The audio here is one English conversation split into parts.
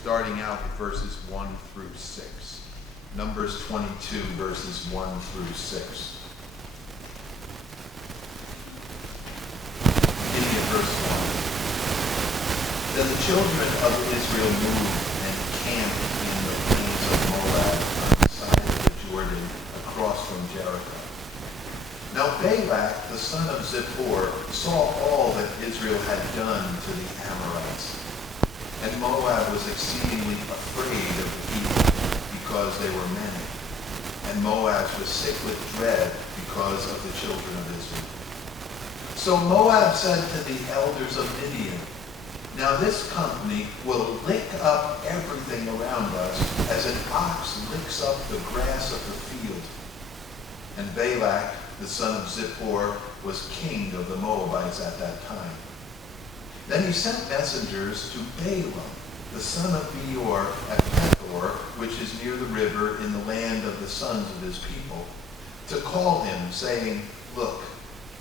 starting out with verses 1 through 6. Numbers 22, verses 1 through 6. Beginning at verse 1. Then the children of Israel moved and camped in the plains of Moab on the side of the Jordan across from Jericho. Now Balak, the son of Zippor, saw all that Israel had done to the Amorites. And Moab was exceedingly afraid of the people, because they were many. And Moab was sick with dread because of the children of Israel. So Moab said to the elders of Midian, "Now this company will lick up everything around us, as an ox licks up the grass of the field." And Balak, the son of Zippor, was king of the Moabites at that time. Then he sent messengers to Balaam, the son of Beor, at Pethor, which is near the river in the land of the sons of his people, to call him, saying, "Look,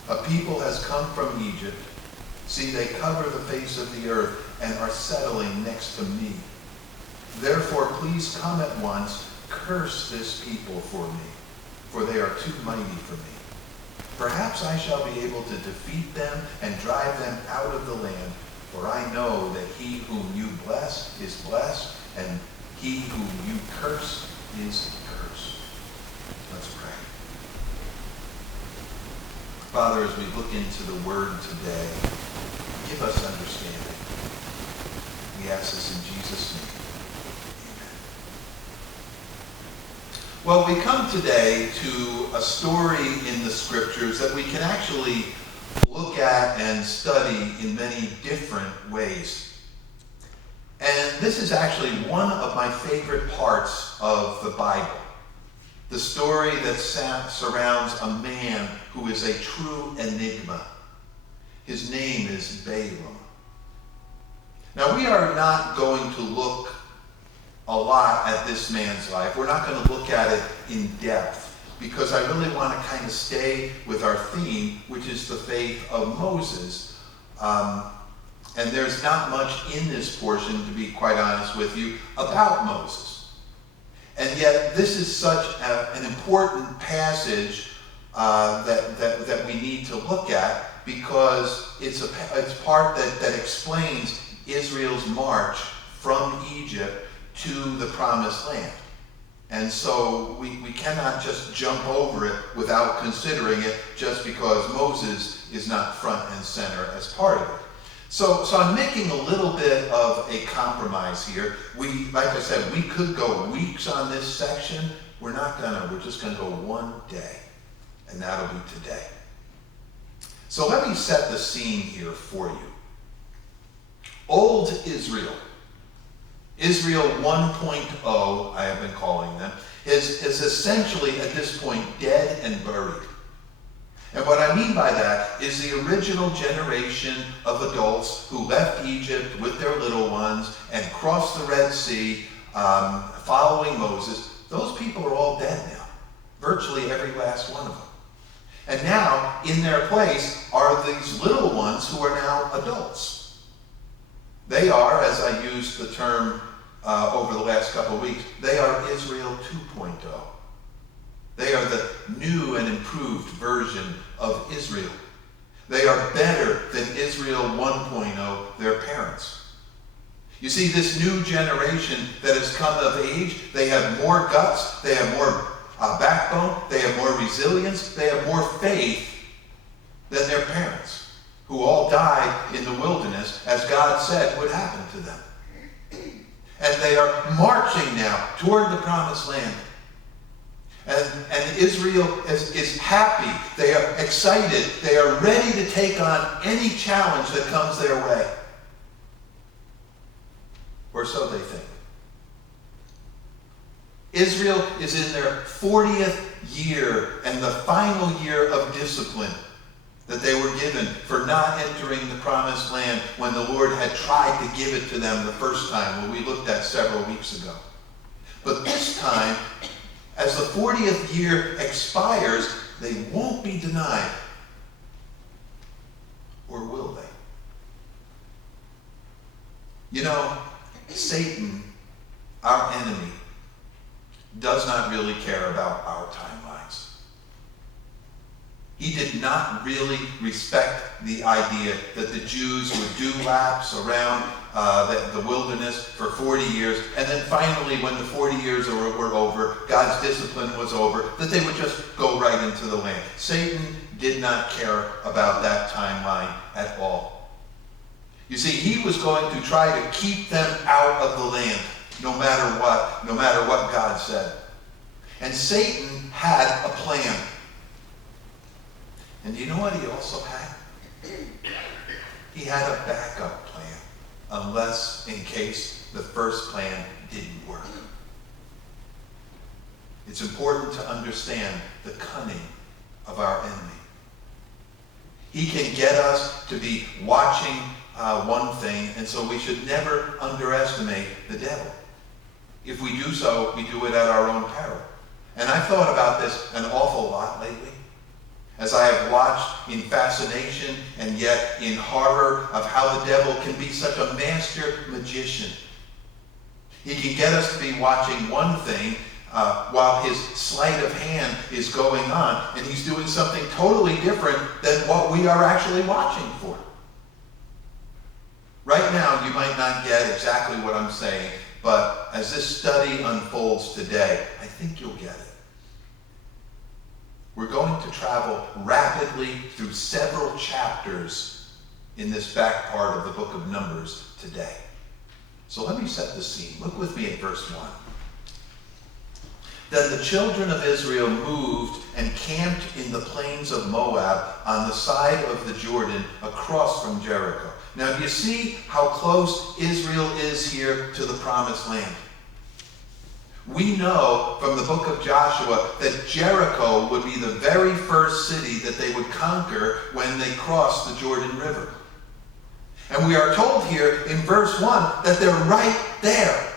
a people has come from Egypt. See, they cover the face of the earth and are settling next to me. Therefore, please come at once, curse this people for me, for they are too mighty for me. Perhaps I shall be able to defeat them and drive them out of the land, for I know that he whom you bless is blessed, and he whom you curse is cursed." Let's pray. Father, as we look into the word today, give us understanding. We ask this in Jesus' name. Well, we come today to a story in the scriptures that we can actually look at and study in many different ways. And this is actually one of my favorite parts of the Bible. The story that surrounds a man who is a true enigma. His name is Balaam. Now, we are not going to look a lot at this man's life. We're not going to look at it in depth, because I really want to kind of stay with our theme, which is the faith of Moses. And there's not much in this portion, to be quite honest with you, about Moses. And yet this is such an important passage that we need to look at, because it's part that explains Israel's march from Egypt to the promised land. And so we cannot just jump over it without considering it, just because Moses is not front and center as part of it. So I'm making a little bit of a compromise here. Like I said, we could go weeks on this section. We're just gonna go one day, and that'll be today. So let me set the scene here for you. Old Israel 1.0, I have been calling them, is essentially at this point dead and buried. And what I mean by that is the original generation of adults who left Egypt with their little ones and crossed the Red Sea following Moses. Those people are all dead now, virtually every last one of them. And now in their place are these little ones who are now adults. They are, as I used the term over the last couple of weeks, they are Israel 2.0. They are the new and improved version of Israel. They are better than Israel 1.0, their parents. You see, this new generation that has come of age, they have more guts, they have more backbone, they have more resilience, they have more faith than their parents, who all died in the wilderness, as God said would happen to them. And they are marching now toward the promised land. And Israel is happy. They are excited. They are ready to take on any challenge that comes their way. Or so they think. Israel is in their 40th year and the final year of discipline that they were given for not entering the promised land when the Lord had tried to give it to them the first time, when we looked at several weeks ago. But this time, as the 40th year expires, they won't be denied. Or will they? You know, Satan our enemy, does not really care about our timelines. He did not really respect the idea that the Jews would do laps around the wilderness for 40 years, and then finally, when the 40 years were over, God's discipline was over, that they would just go right into the land. Satan did not care about that timeline at all. You see, he was going to try to keep them out of the land, no matter what God said. And Satan had a plan. And you know what he also had? He had a backup plan, unless in case the first plan didn't work. It's important to understand the cunning of our enemy. He can get us to be watching one thing, and so we should never underestimate the devil. If we do so, we do it at our own peril. And I've thought about this an awful lot lately, as I have watched in fascination and yet in horror of how the devil can be such a master magician. He can get us to be watching one thing while his sleight of hand is going on, and he's doing something totally different than what we are actually watching for. Right now, you might not get exactly what I'm saying, but as this study unfolds today, I think you'll get it. We're going to travel rapidly through several chapters in this back part of the book of Numbers today. So let me set the scene. Look with me at verse 1. Then the children of Israel moved and camped in the plains of Moab on the side of the Jordan across from Jericho. Now, do you see how close Israel is here to the promised land? We know from the book of Joshua that Jericho would be the very first city that they would conquer when they crossed the Jordan River. And we are told here in verse 1 that they're right there.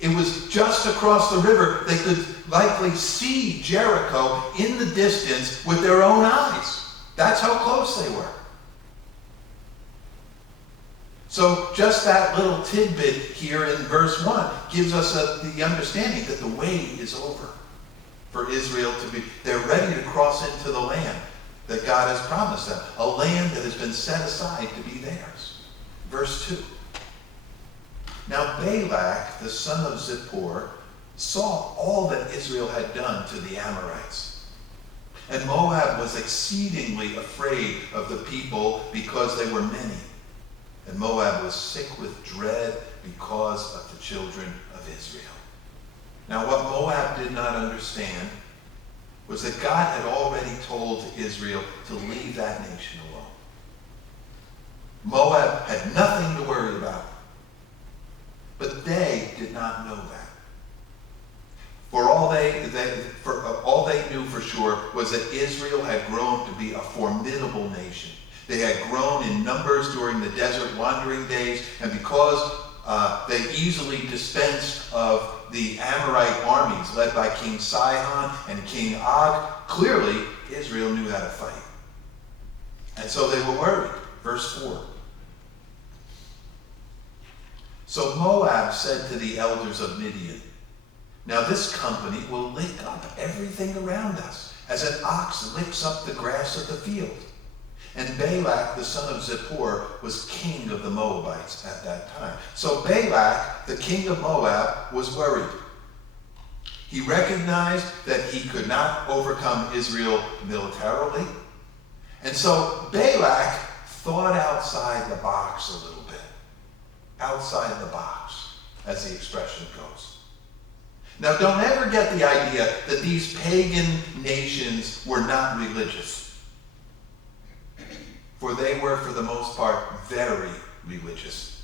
It was just across the river. They could likely see Jericho in the distance with their own eyes. That's how close they were. So just that little tidbit here in verse 1 gives us the understanding that the wait is over for Israel to be. They're ready to cross into the land that God has promised them, a land that has been set aside to be theirs. Verse 2. Now Balak, the son of Zippor, saw all that Israel had done to the Amorites. And Moab was exceedingly afraid of the people because they were many. And Moab was sick with dread because of the children of Israel. Now, what Moab did not understand was that God had already told Israel to leave that nation alone. Moab had nothing to worry about. But they did not know that. For all they knew for sure was that Israel had grown to be a formidable nation. They had grown in numbers during the desert wandering days, and because they easily dispensed of the Amorite armies led by King Sihon and King Og, clearly Israel knew how to fight. And so they were worried. Verse 4. So Moab said to the elders of Midian, "Now this company will lick up everything around us, as an ox licks up the grass of the field." And Balak, the son of Zippor, was king of the Moabites at that time. So Balak, the king of Moab, was worried. He recognized that he could not overcome Israel militarily. And so Balak thought outside the box a little bit. Outside the box, as the expression goes. Now, don't ever get the idea that these pagan nations were not religious. For they were, for the most part, very religious,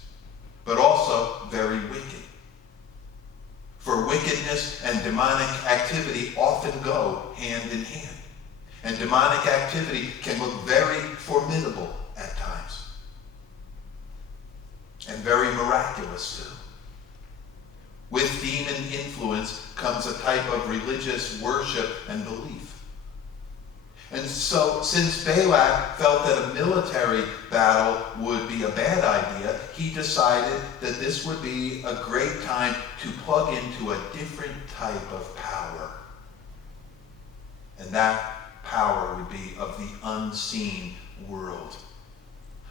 but also very wicked. For wickedness and demonic activity often go hand in hand. And demonic activity can look very formidable at times. And very miraculous, too. With demon influence comes a type of religious worship and belief. And so, since Balak felt that a military battle would be a bad idea, he decided that this would be a great time to plug into a different type of power. And that power would be of the unseen world.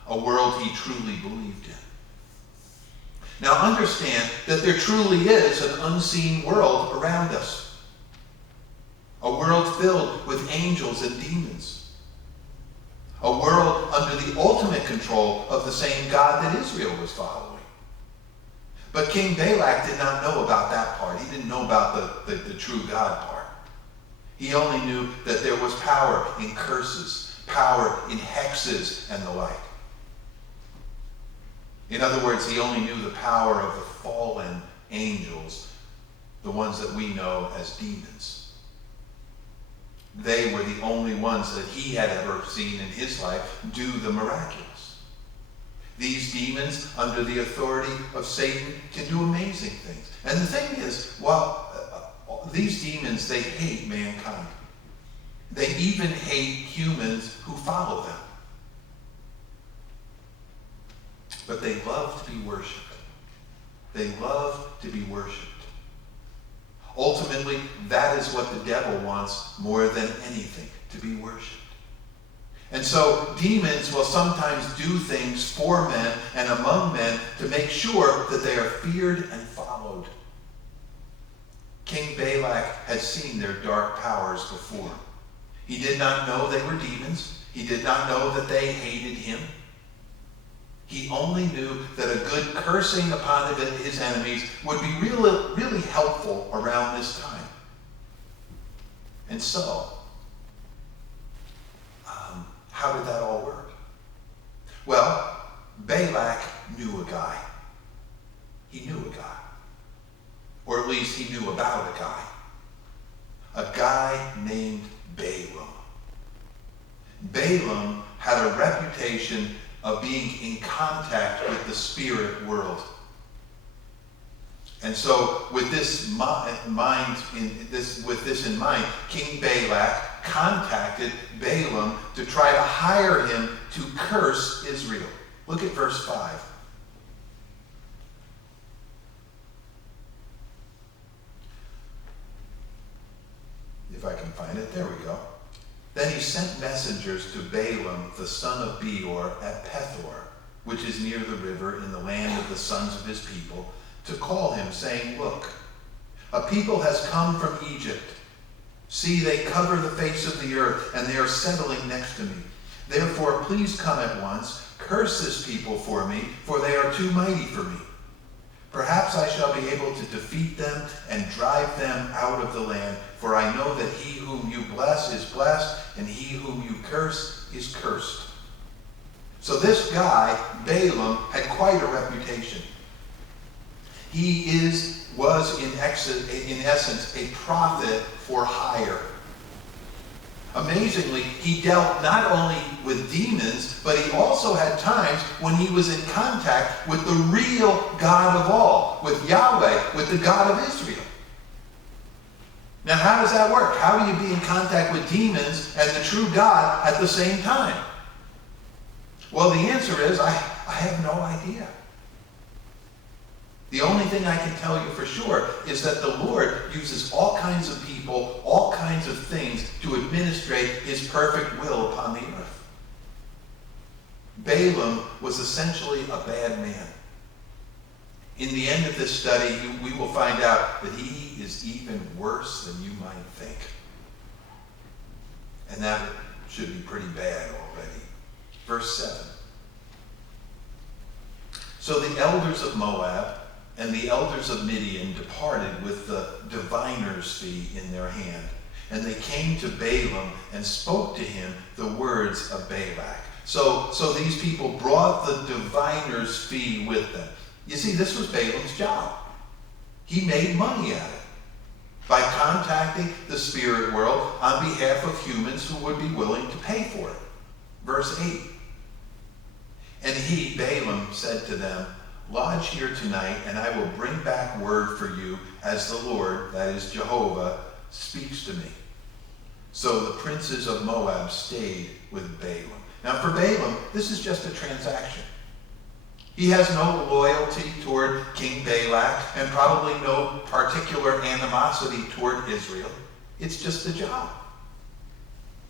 A world he truly believed in. Now understand that there truly is an unseen world around us. A world filled with angels and demons. A world under the ultimate control of the same God that Israel was following. But King Balak did not know about that part. He didn't know about the true God part. He only knew that there was power in curses, power in hexes and the like. In other words, he only knew the power of the fallen angels, the ones that we know as demons. They were the only ones that he had ever seen in his life do the miraculous. These demons, under the authority of Satan, can do amazing things. And the thing is, these demons, they hate mankind. They even hate humans who follow them. But they love to be worshipped. They love to be worshipped. Ultimately, that is what the devil wants more than anything, to be worshipped. And so demons will sometimes do things for men and among men to make sure that they are feared and followed. King Balak had seen their dark powers before. He did not know they were demons. He did not know that they hated him. He only knew that a good cursing upon his enemies would be really helpful around this time. And so, how did that all work? Well, Balak knew a guy. He knew a guy. Or at least he knew about a guy. A guy named Balaam. Balaam had a reputation of being in contact with the spirit world. And so with this in mind, King Balak contacted Balaam to try to hire him to curse Israel. Look at verse 5. If I can find it, there we go. Then he sent messengers to Balaam, the son of Beor, at Pethor, which is near the river in the land of the sons of his people, to call him, saying, Look, a people has come from Egypt. See, they cover the face of the earth, and they are settling next to me. Therefore, please come at once, curse this people for me, for they are too mighty for me. Perhaps I shall be able to defeat them and drive them out of the land, for I know that he whom you bless is blessed, and he whom you curse is cursed. So this guy, Balaam, had quite a reputation. He was in essence a prophet for hire. Amazingly, he dealt not only with demons, but he also had times when he was in contact with the real God of all, with Yahweh, with the God of Israel. Now, how does that work? How do you be in contact with demons and the true God at the same time? Well, the answer is, I have no idea. The only thing I can tell you for sure is that the Lord uses all kinds of people, all kinds of things to administrate his perfect will upon the earth. Balaam was essentially a bad man. In the end of this study, we will find out that he is even worse than you might think. And that should be pretty bad already. Verse 7. So the elders of Moab and the elders of Midian departed with the diviner's fee in their hand. And they came to Balaam and spoke to him the words of Balak. So these people brought the diviner's fee with them. You see, this was Balaam's job. He made money at it by contacting the spirit world on behalf of humans who would be willing to pay for it. Verse 8. And he, Balaam, said to them, Lodge here tonight, and I will bring back word for you as the Lord, that is Jehovah, speaks to me. So the princes of Moab stayed with Balaam. Now for Balaam, this is just a transaction. He has no loyalty toward King Balak and probably no particular animosity toward Israel. It's just a job.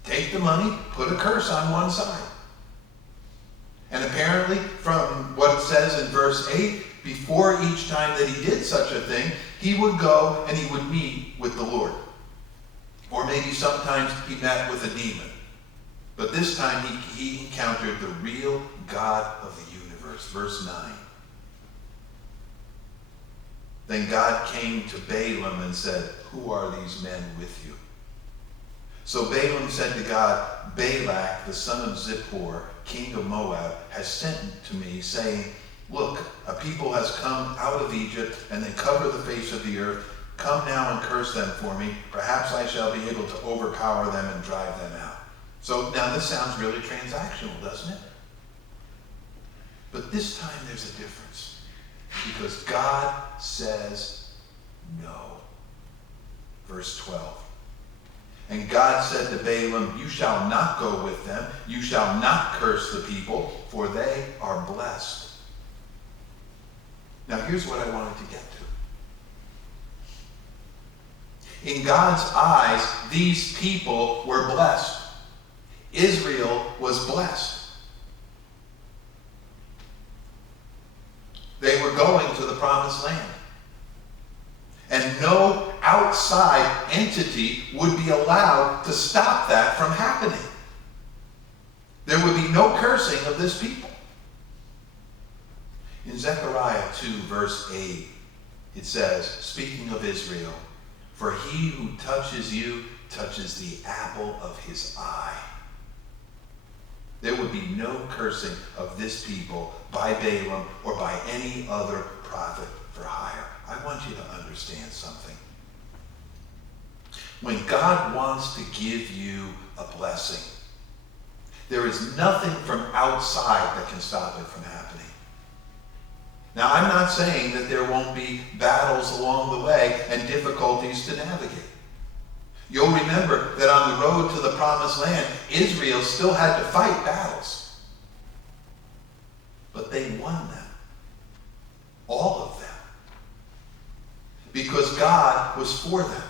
Take the money, put a curse on one side. And apparently, from what it says in verse 8, before each time that he did such a thing, he would go and he would meet with the Lord. Or maybe sometimes he met with a demon. But this time he encountered the real God of the universe. Verse 9. Then God came to Balaam and said, "Who are these men with you?" So Balaam said to God, "Balak, the son of Zippor, king of Moab, has sent to me, saying, 'Look, a people has come out of Egypt, and they cover the face of the earth. Come now and curse them for me. Perhaps I shall be able to overpower them and drive them out.'" So now this sounds really transactional, doesn't it? But this time there's a difference. Because God says no. Verse 12. And God said to Balaam, "You shall not go with them. You shall not curse the people, for they are blessed." Now here's what I wanted to get to. In God's eyes, these people were blessed. Israel was blessed. They were going to the promised land. And no outside entity would be allowed to stop that from happening. There would be no cursing of this people. In Zechariah 2, verse 8, it says, speaking of Israel, "For he who touches you touches the apple of his eye." There would be no cursing of this people by Balaam or by any other prophet for hire. I want you to understand something. When God wants to give you a blessing, there is nothing from outside that can stop it from happening. Now, I'm not saying that there won't be battles along the way and difficulties to navigate. You'll remember that on the road to the promised land, Israel still had to fight battles. But they won them. All of them. Because God was for them.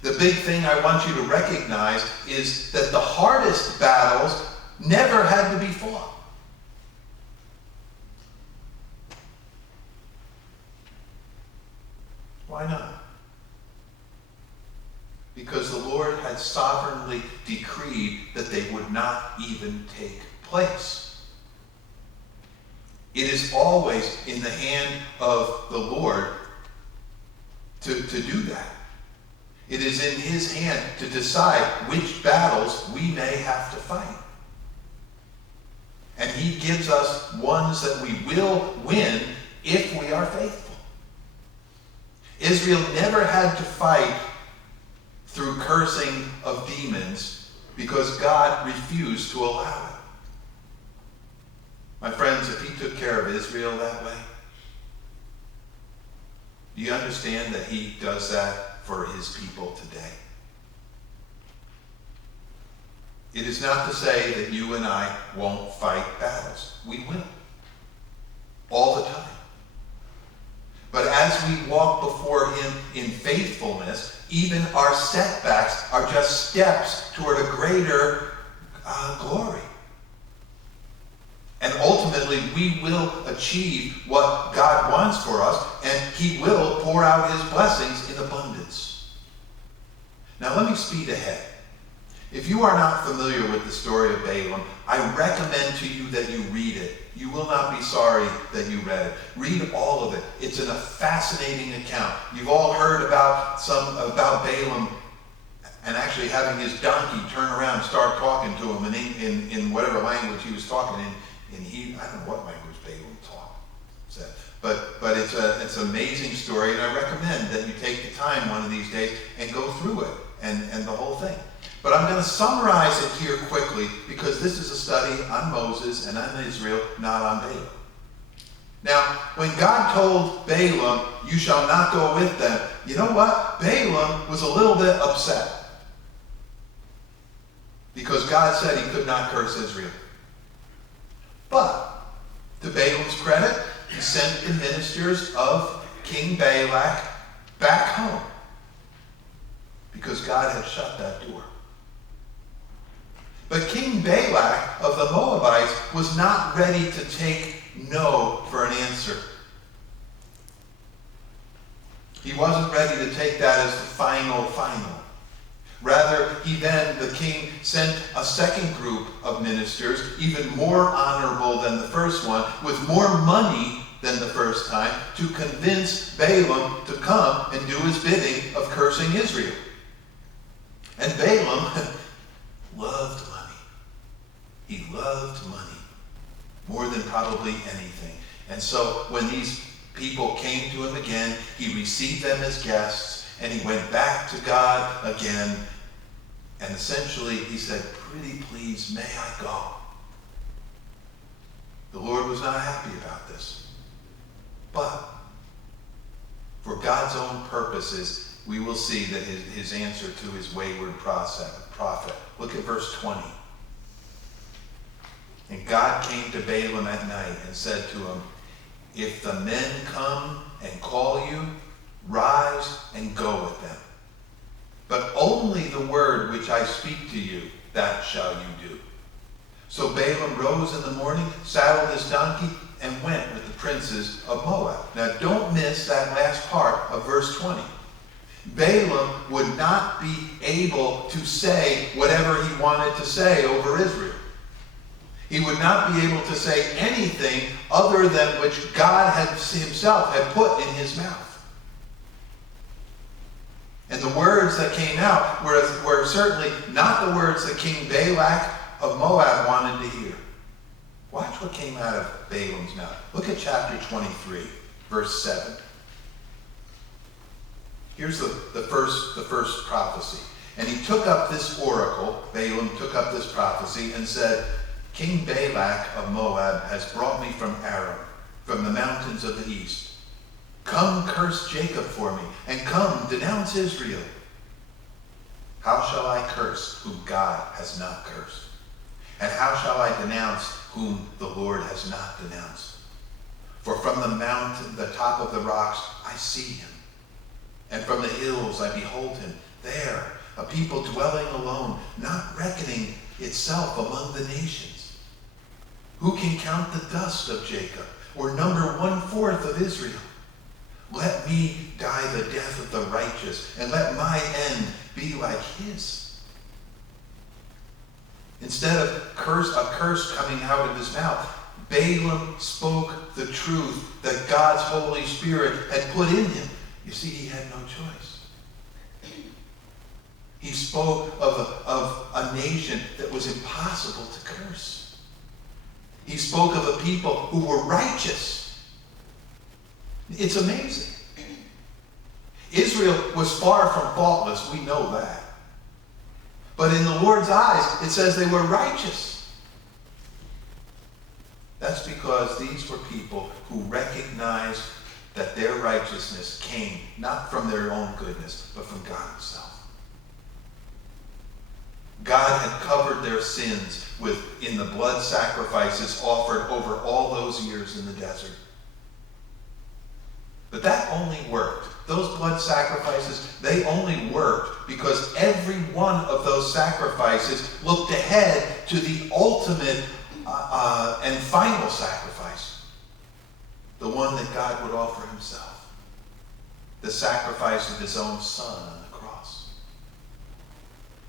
The big thing I want you to recognize is that the hardest battles never had to be fought. Why not? Because the Lord had sovereignly decreed that they would not even take place. It is always in the hand of the Lord to do that. It is in his hand to decide which battles we may have to fight. And he gives us ones that we will win if we are faithful. Israel never had to fight through cursing of demons because God refused to allow it. My friends, if he took care of Israel that way, do you understand that he does that for his people today? It is not to say that you and I won't fight battles. We will. All the time. But as we walk before him in faithfulness, even our setbacks are just steps toward a greater glory. And ultimately, we will achieve what God wants for us, and he will pour out his blessings in abundance. Now, let me speed ahead. If you are not familiar with the story of Balaam, I recommend to you that you read it. You will not be sorry that you read it. Read all of it. It's a fascinating account. You've all heard about Balaam and actually having his donkey turn around and start talking to him in whatever language he was talking in. I don't know what language Balaam talked. But it's an amazing story, and I recommend that you take the time one of these days and go through it and the whole thing. But I'm going to summarize it here quickly because this is a study on Moses and on Israel, not on Balaam. Now, when God told Balaam, "You shall not go with them," you know what? Balaam was a little bit upset. because God said he could not curse Israel. But, to Balaam's credit, he sent the ministers of King Balak back home because God had shut that door. But King Balak of the Moabites was not ready to take no for an answer. He wasn't ready to take that as the final. Rather, the king sent a second group of ministers, even more honorable than the first one, with more money than the first time, to convince Balaam to come and do his bidding of cursing Israel. And Balaam loved money. He loved money more than probably anything. And so when these people came to him again, he received them as guests, and he went back to God again. And essentially he said, "Pretty please, may I go?" The Lord was not happy about this. But for God's own purposes, we will see that his answer to his wayward prophet. Look at verse 20. And God came to Balaam at night and said to him, "If the men come and call you, rise and go with them. But only the word which I speak to you, that shall you do." So Balaam rose in the morning, saddled his donkey, and went with the princes of Moab. Now don't miss that last part of verse 20. Balaam would not be able to say whatever he wanted to say over Israel. He would not be able to say anything other than which God himself had put in his mouth. And the words that came out were certainly not the words that King Balak of Moab wanted to hear. Watch what came out of Balaam's mouth. Look at chapter 23, verse 7. Here's the first prophecy. And he took up this oracle, Balaam took up this prophecy, and said, "King Balak of Moab has brought me from Aram, from the mountains of the east. Come curse Jacob for me, and come denounce Israel. How shall I curse whom God has not cursed? And how shall I denounce whom the Lord has not denounced? For from the mountain, the top of the rocks, I see him. And from the hills I behold him. There, a people dwelling alone, not reckoning itself among the nations. Who can count the dust of Jacob, or number 1/4 of Israel? Let me die the death of the righteous, and let my end be like his." Instead of a curse coming out of his mouth, Balaam spoke the truth that God's Holy Spirit had put in him. You see, he had no choice. He spoke of a nation that was impossible to curse. He spoke of a people who were righteous. It's amazing. Israel was far from faultless, we know that. But in the Lord's eyes, it says they were righteous. That's because these were people who recognized that their righteousness came not from their own goodness, but from God himself. God had covered their sins in the blood sacrifices offered over all those years in the desert. But that only worked. Those blood sacrifices, they only worked because every one of those sacrifices looked ahead to the ultimate and final sacrifice. The one that God would offer himself. The sacrifice of his own son on the cross.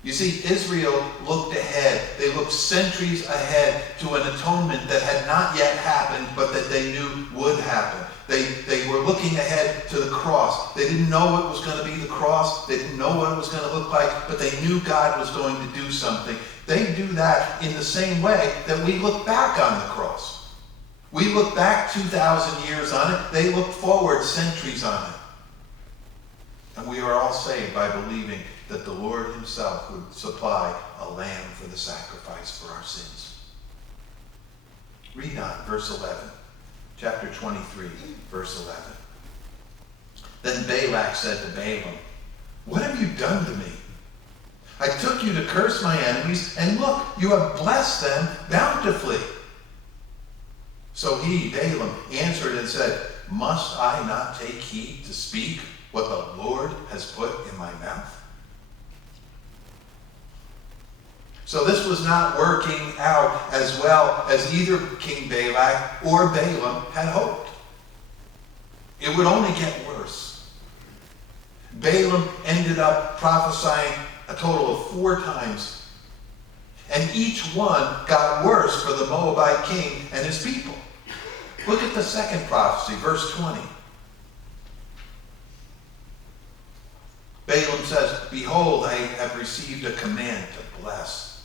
You see, Israel looked ahead. They looked centuries ahead to an atonement that had not yet happened, but that they knew would happen. They were looking ahead to the cross. They didn't know what was going to be the cross. They didn't know what it was going to look like, but they knew God was going to do something. They do that in the same way that we look back on the cross. We look back 2,000 years on it. They look forward centuries on it. And we are all saved by believing that the Lord himself would supply a lamb for the sacrifice for our sins. Read on, verse 11. Chapter 23, verse 11. Then Balak said to Balaam, "What have you done to me? I took you to curse my enemies, and look, you have blessed them bountifully. So he, Balaam, answered and said, must I not take heed to speak what the Lord has put in my mouth? So this was not working out as well as either King Balak or Balaam had hoped. It would only get worse. Balaam ended up prophesying a total of 4 times. And each one got worse for the Moabite king and his people. Look at the second prophecy, verse 20. Balaam says, behold, I have received a command to bless.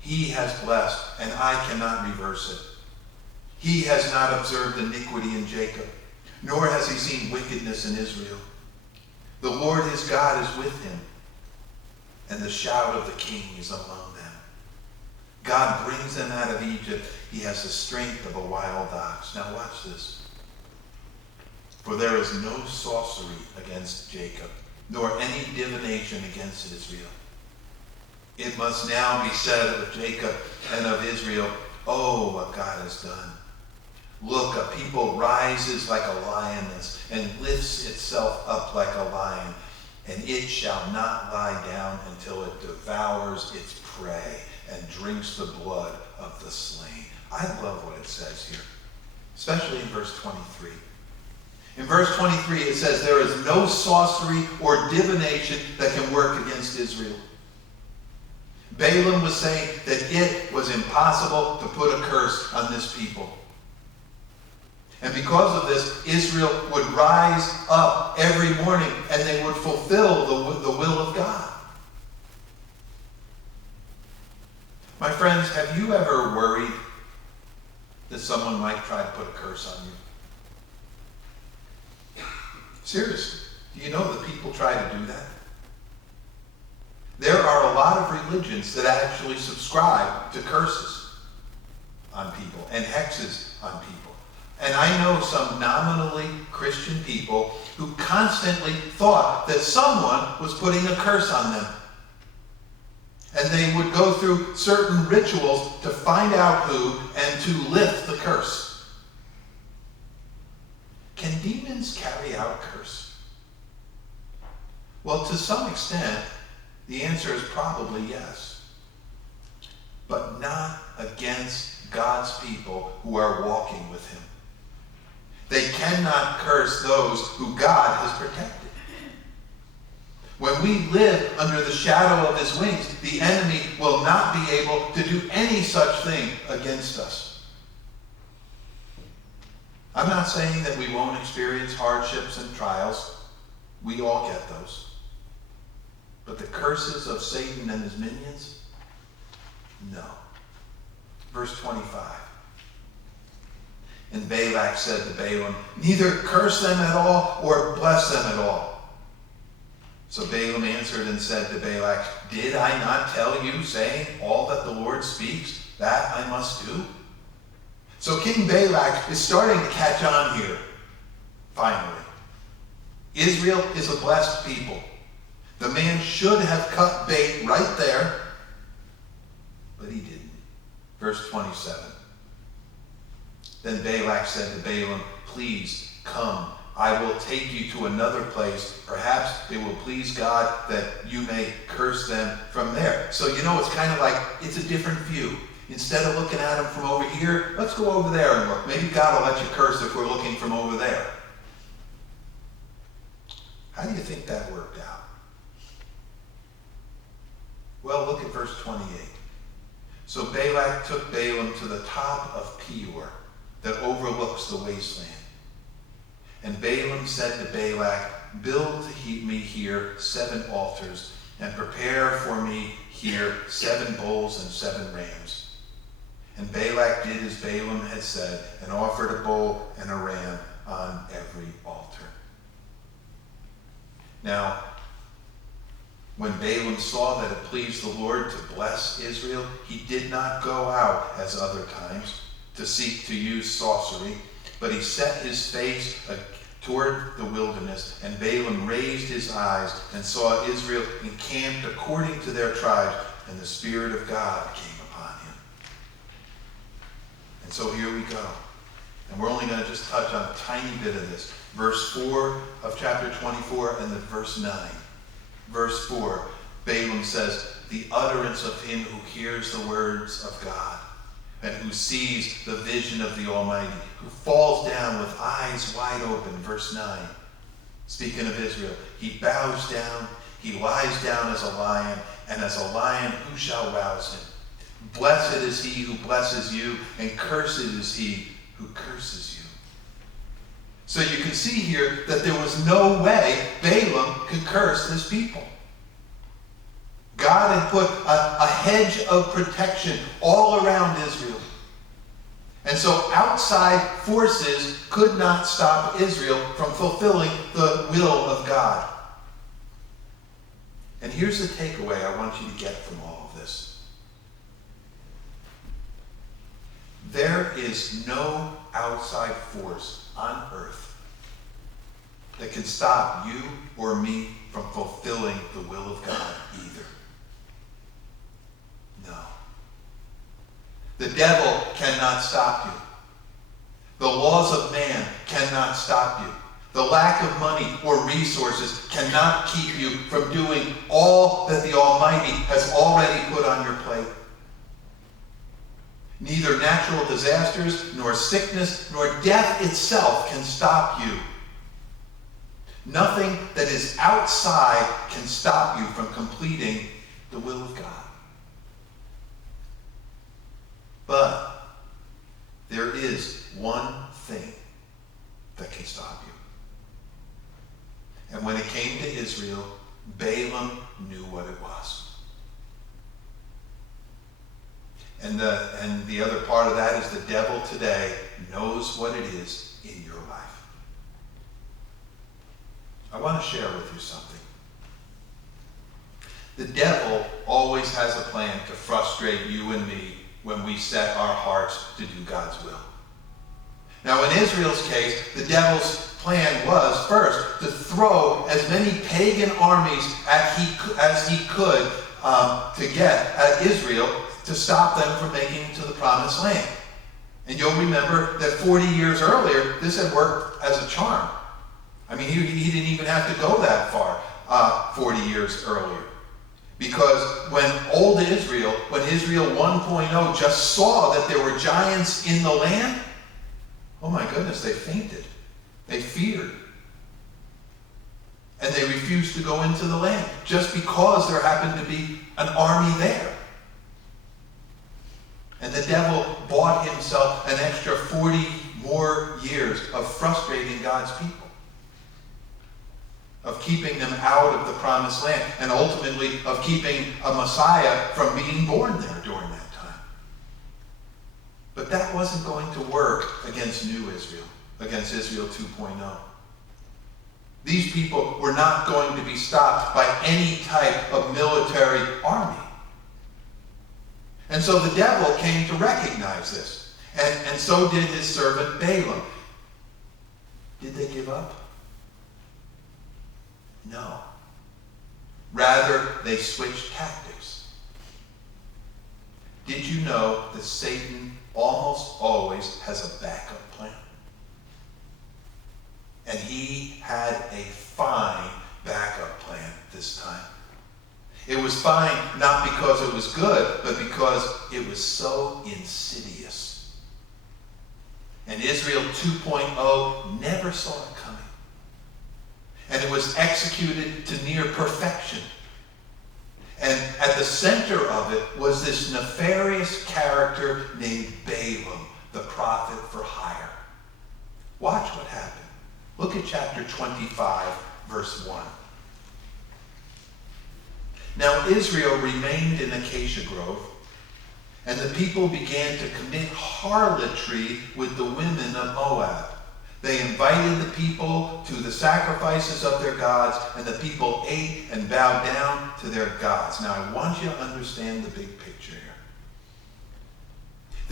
He has blessed, and I cannot reverse it. He has not observed iniquity in Jacob, nor has he seen wickedness in Israel. The Lord his God is with him, and the shout of the king is among them. God brings them out of Egypt. He has the strength of a wild ox. Now watch this. For there is no sorcery against Jacob, nor any divination against Israel. It must now be said of Jacob and of Israel, oh, what God has done. Look, a people rises like a lioness and lifts itself up like a lion, and it shall not lie down until it devours its prey and drinks the blood of the slain. I love what it says here, especially in verse 23. In verse 23, it says, there is no sorcery or divination that can work against Israel. Balaam was saying that it was impossible to put a curse on this people. And because of this, Israel would rise up every morning and they would fulfill the will of God. My friends, have you ever worried that someone might try to put a curse on you? Seriously, do you know that people try to do that? There are a lot of religions that actually subscribe to curses on people and hexes on people. And I know some nominally Christian people who constantly thought that someone was putting a curse on them. And they would go through certain rituals to find out who and to lift the curse. Can demons carry out a curse? Well, to some extent, the answer is probably yes. But not against God's people who are walking with him. They cannot curse those who God has protected. When we live under the shadow of his wings, the enemy will not be able to do any such thing against us. I'm not saying that we won't experience hardships and trials. We all get those. But the curses of Satan and his minions? No. Verse 25. And Balak said to Balaam, neither curse them at all or bless them at all. So Balaam answered and said to Balak, did I not tell you, saying, all that the Lord speaks, that I must do? So King Balak is starting to catch on here, finally. Israel is a blessed people. The man should have cut bait right there, but he didn't. Verse 27. Then Balak said to Balaam, please come, I will take you to another place. Perhaps it will please God that you may curse them from there. So you know, it's kind of like, it's a different view. Instead of looking at them from over here, let's go over there and look. Maybe God will let you curse if we're looking from over there. How do you think that worked out? Well, look at verse 28. So Balak took Balaam to the top of Peor that overlooks the wasteland. And Balaam said to Balak, build me here 7 altars, and prepare for me here 7 bulls and 7 rams. And Balak did as Balaam had said, and offered a bull and a ram on every altar. Now, when Balaam saw that it pleased the Lord to bless Israel, he did not go out as other times to seek to use sorcery, but he set his face toward the wilderness, and Balaam raised his eyes and saw Israel encamped according to their tribes, and the Spirit of God came upon him. And so here we go. And we're only going to just touch on a tiny bit of this. Verse 4 of chapter 24 and then verse 9. Verse 4, Balaam says, the utterance of him who hears the words of God, and who sees the vision of the Almighty, who falls down with eyes wide open. Verse 9, speaking of Israel, he bows down, he lies down as a lion, and as a lion who shall rouse him? Blessed is he who blesses you, and cursed is he who curses you. So you can see here that there was no way Balaam could curse this people. God had put a hedge of protection all around Israel. And so outside forces could not stop Israel from fulfilling the will of God. And here's the takeaway I want you to get from all of this. There is no outside force on earth that can stop you or me from fulfilling the will of God either. No. The devil cannot stop you. The laws of man cannot stop you. The lack of money or resources cannot keep you from doing all that the Almighty has already put on your plate. Neither natural disasters, nor sickness, nor death itself can stop you. Nothing that is outside can stop you from completing the will of God. But there is one thing that can stop you. And when it came to Israel, Balaam knew what it was. And the other part of that is the devil today knows what it is in your life. I want to share with you something. The devil always has a plan to frustrate you and me when we set our hearts to do God's will. Now, in Israel's case, the devil's plan was, first, to throw as many pagan armies as he could to get at Israel to stop them from making it to the promised land. And you'll remember that 40 years earlier, this had worked as a charm. I mean, he didn't even have to go that far 40 years earlier. Because when Israel 1.0 just saw that there were giants in the land, oh my goodness, they fainted. They feared. And they refused to go into the land just because there happened to be an army there. And the devil bought himself an extra 40 more years of frustrating God's people, of keeping them out of the promised land, and ultimately of keeping a Messiah from being born there during that time. But that wasn't going to work against new Israel, against Israel 2.0. These people were not going to be stopped by any type of military army. And so the devil came to recognize this. And so did his servant Balaam. Did they give up? No. Rather, they switched tactics. Did you know that Satan almost always has a backup plan? And he had a fine backup plan this time. It was fine not because it was good, but because it was so insidious. And Israel 2.0 never saw it coming. And it was executed to near perfection. And at the center of it was this nefarious character named Balaam, the prophet for hire. Watch what happened. Look at chapter 25, verse 1. Now Israel remained in Acacia Grove, and the people began to commit harlotry with the women of Moab. They invited the people to the sacrifices of their gods, and the people ate and bowed down to their gods. Now I want you to understand the big picture here.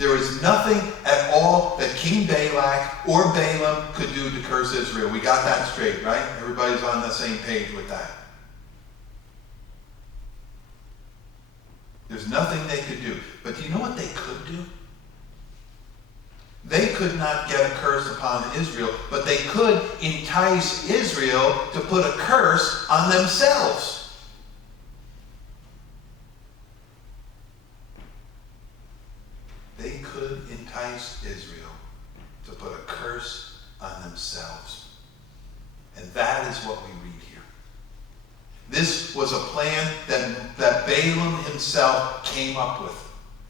There is nothing at all that King Balak or Balaam could do to curse Israel. We got that straight, right? Everybody's on the same page with that. There's nothing they could do. But do you know what they could do? They could not get a curse upon Israel, but they could entice Israel to put a curse on themselves. They could entice Israel to put a curse on themselves. And that is what we read here. This was a plan that Balaam himself came up with,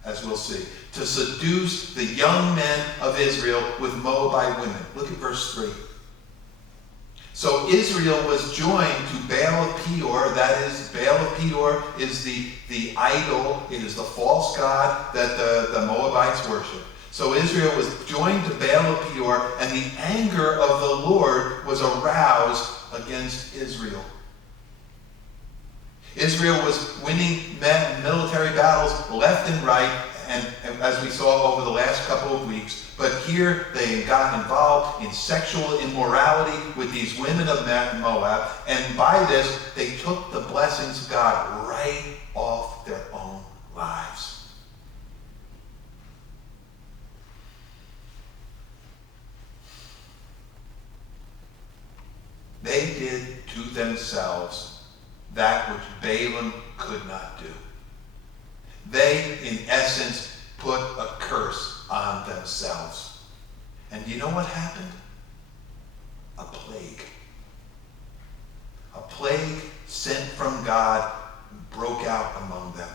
as we'll see, to seduce the young men of Israel with Moabite women. Look at verse 3. So Israel was joined to Baal of Peor. That is, Baal of Peor is the idol. It is the false god that the Moabites worship. So Israel was joined to Baal of Peor, and the anger of the Lord was aroused against Israel. Israel was winning military battles left and right, and as we saw over the last couple of weeks. But here they got involved in sexual immorality with these women of Moab, and by this they took the blessings of God right off their own lives. They did to themselves that which Balaam could not do. They, in essence, put a curse on themselves. And do you know what happened? A plague. A plague sent from God broke out among them.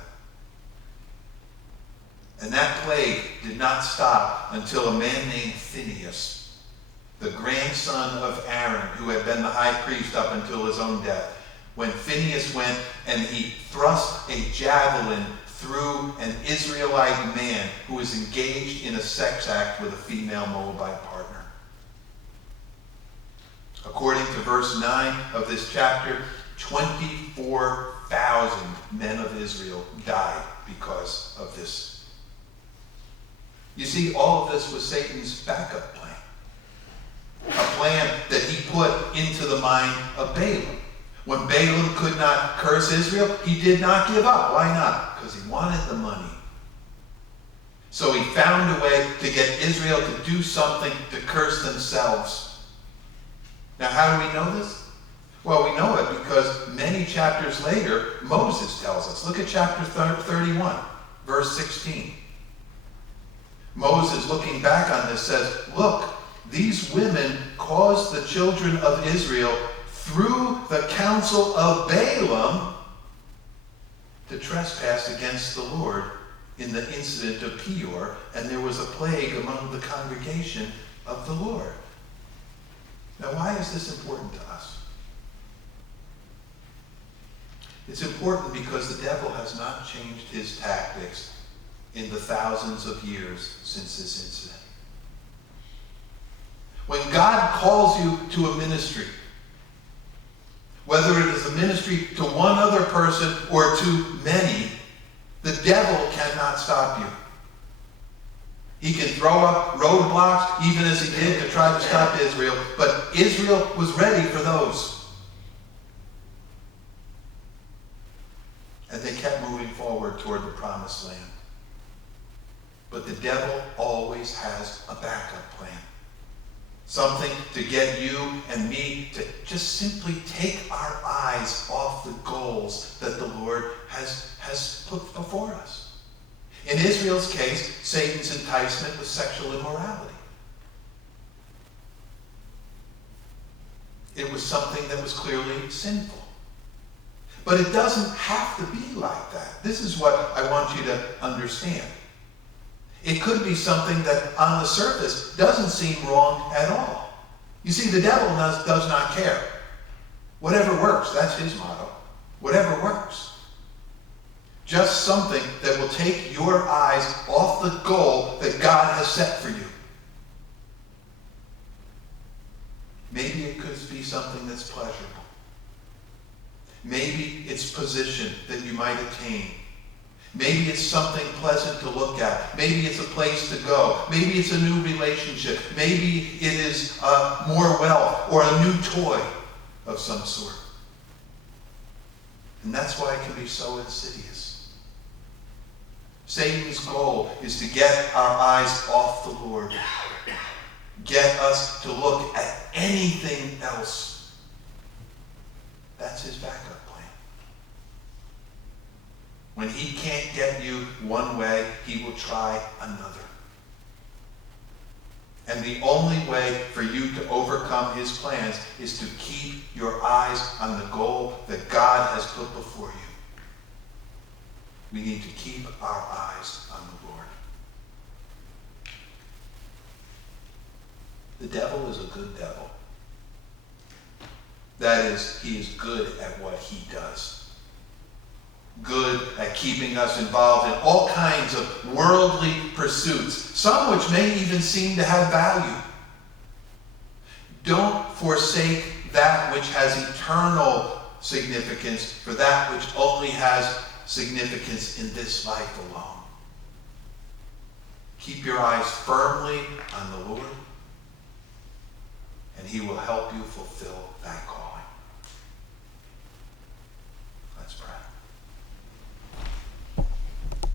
And that plague did not stop until a man named Phinehas, the grandson of Aaron, who had been the high priest up until his own death, when Phinehas went and he thrust a javelin through an Israelite man who was engaged in a sex act with a female Moabite partner. According to verse 9 of this chapter, 24,000 men of Israel died because of this. You see, all of this was Satan's backup plan. A plan that he put into the mind of Balaam. When Balaam could not curse Israel, he did not give up. Why not? Because he wanted the money. So he found a way to get Israel to do something to curse themselves. Now, how do we know this? Well, we know it because many chapters later, Moses tells us. Look at chapter 31, verse 16. Moses, looking back on this, says, "Look, these women caused the children of Israel through the counsel of Balaam to trespass against the Lord in the incident of Peor, and there was a plague among the congregation of the Lord." Now, why is this important to us? It's important because the devil has not changed his tactics in the thousands of years since this incident. When God calls you to a ministry, whether it is a ministry to one other person or to many, the devil cannot stop you. He can throw up roadblocks, even as he did to try to stop Israel, but Israel was ready for those. And they kept moving forward toward the promised land. But the devil always has a backup plan. Something to get you and me to just simply take our eyes off the goals that the Lord has put before us. In Israel's case, Satan's enticement was sexual immorality. It was something that was clearly sinful. But it doesn't have to be like that. This is what I want you to understand. It could be something that on the surface doesn't seem wrong at all. You see, the devil does not care. Whatever works, that's his motto. Whatever works. Just something that will take your eyes off the goal that God has set for you. Maybe it could be something that's pleasurable. Maybe it's position that you might attain. Maybe it's something pleasant to look at. Maybe it's a place to go. Maybe it's a new relationship. Maybe it is more wealth or a new toy of some sort. And that's why it can be so insidious. Satan's goal is to get our eyes off the Lord. Get us to look at anything else. That's his backup plan. When he can't get you one way, he will try another. And the only way for you to overcome his plans is to keep your eyes on the goal that God has put before you. We need to keep our eyes on the Lord. The devil is a good devil. That is, he is good at what he does. Good at keeping us involved in all kinds of worldly pursuits, some which may even seem to have value. Don't forsake that which has eternal significance for that which only has significance in this life alone. Keep your eyes firmly on the Lord, and he will help you fulfill that